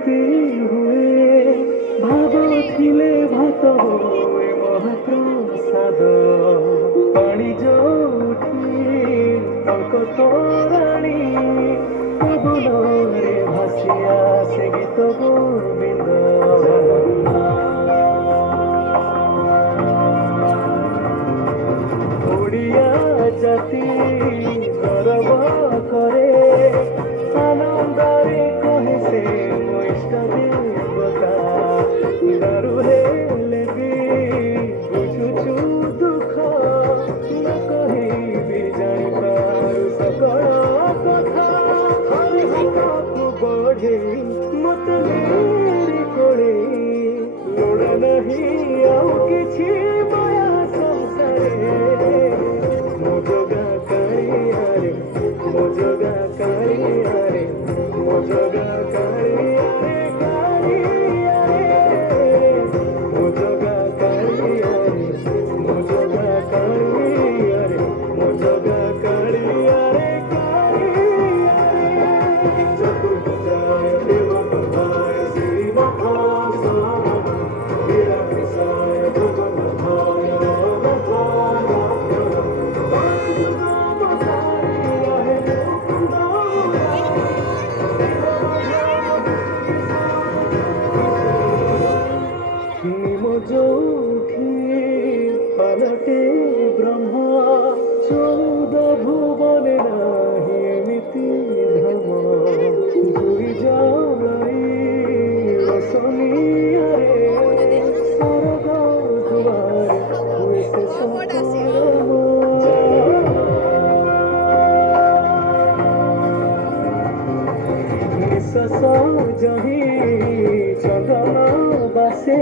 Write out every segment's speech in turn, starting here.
ରାତି ହୁଏ ଭାବୁଥିଲେ ଭାତ ହୁଏ ମହାପ୍ରସାଦ ପାଣି ଯୋଉଠି ଟଙ୍କ ତୋରାଣୀ ପବନରେ ଭାସି ଆସେ ଗୀତ ଗୋବିନ୍ଦ ଓଡ଼ିଆ ଜାତି ଗର୍ବ କରେ ଆନନ୍ଦରେ କହେ ସେ ମୋ ଇଷ୍ଟ ଦେବତା ଦାରୁ ହେଲେ ବି ବୁଝୁଛୁ ଦୁଃଖ ନ କହିବି ଜାଣିପାରୁ ସକଳ କଥା ହରି ହାତକୁ ବଢ଼େଇ ମତେ ନେଇ କୋଳେଇ ଲୋଡ଼ା ନାହିଁ ଆଉ କିଛି ମାୟା ସଂସାରେ ମୋ ଜଗା କାଳିଆରେ ମୋ ଜଗା କାଳିଆରେ ମୋ ଜଗା କାଳିଆରେ କାଳିଆରେ ମୋ ଜଗା କାଳିଆରେ ମୋ ଜଗା କାଳିଆରେ ମୋ ଜଗା କାଳିଆରେ କାଳିଆରେ ଚତୁର୍ଭୁଜାୟ ଦେବବନ୍ଧାୟ ଶ୍ରୀମହାସାୟ ନିରାମିଷାୟ ଜଗନ୍ନାଥାୟ ଯୋଉଠି ପାଲଟେ ବ୍ରହ୍ମ ଚଉଦ ଭୁବନେ ନାହିଁ ଏମିତି ଧାମ ଦୁଇ ଜଳଇ ରସନିଆରେ ସରଗ ଦୁଆରେ ହୁଏ ସେ ସକର୍ମ ନିଶ୍ୱାସ ଯହିଁ ଚନ୍ଦନ ବାସେ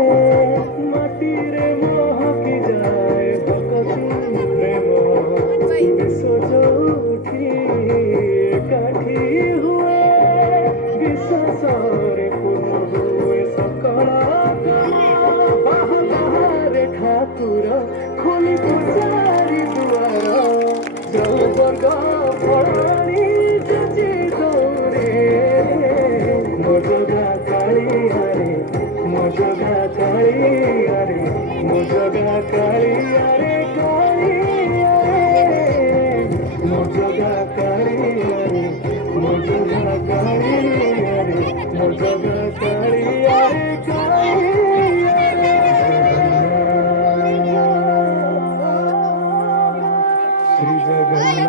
ମାଟିରେ ମହକି ଯାଏ ଭକତି ପ୍ରେମ ବିଶ୍ୱ ଯୋଉଠି ଏକାଠି ହୁଏ ବିଶ୍ୱାସରେ ପୂର୍ଣ୍ଣ ହୁଏ ସକଳ ବାହାରେ ଠାକୁର ଖୋଲି ପୂଜାରି ଦୁଆର ଯୋଉ ବର୍ଗ ଫଳାଣି ଯାଚି ଦୌରେ ମୋ ଜଗା କାଳିଆରେ ମୋ ଜଗା କାଳିଆରେ ମୋ ଜଗା କାଳିଆରେ କାଳିଆରେ ମୋ ଜଗା କାଳିଆରେ ମୋ ଜଗା କାଳିଆରେ ମୋ ଜଗା କାଳିଆରେ କାଳିଆରେ ଶ୍ରୀ ଜଗନ୍ନାଥ